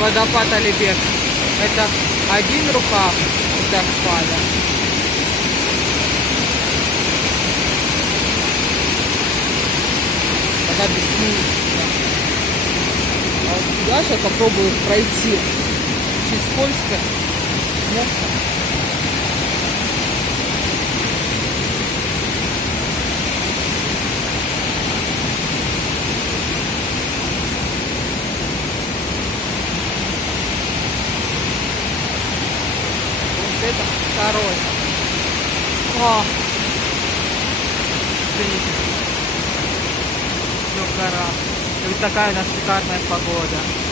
водопад Алибек. Это один рукав водопада. Вода бесконечная. А вот сюда сейчас попробую пройти. Очень скользко. Мокро. Это второй. О! Смотрите. Все гора. И вот такая у нас шикарная погода.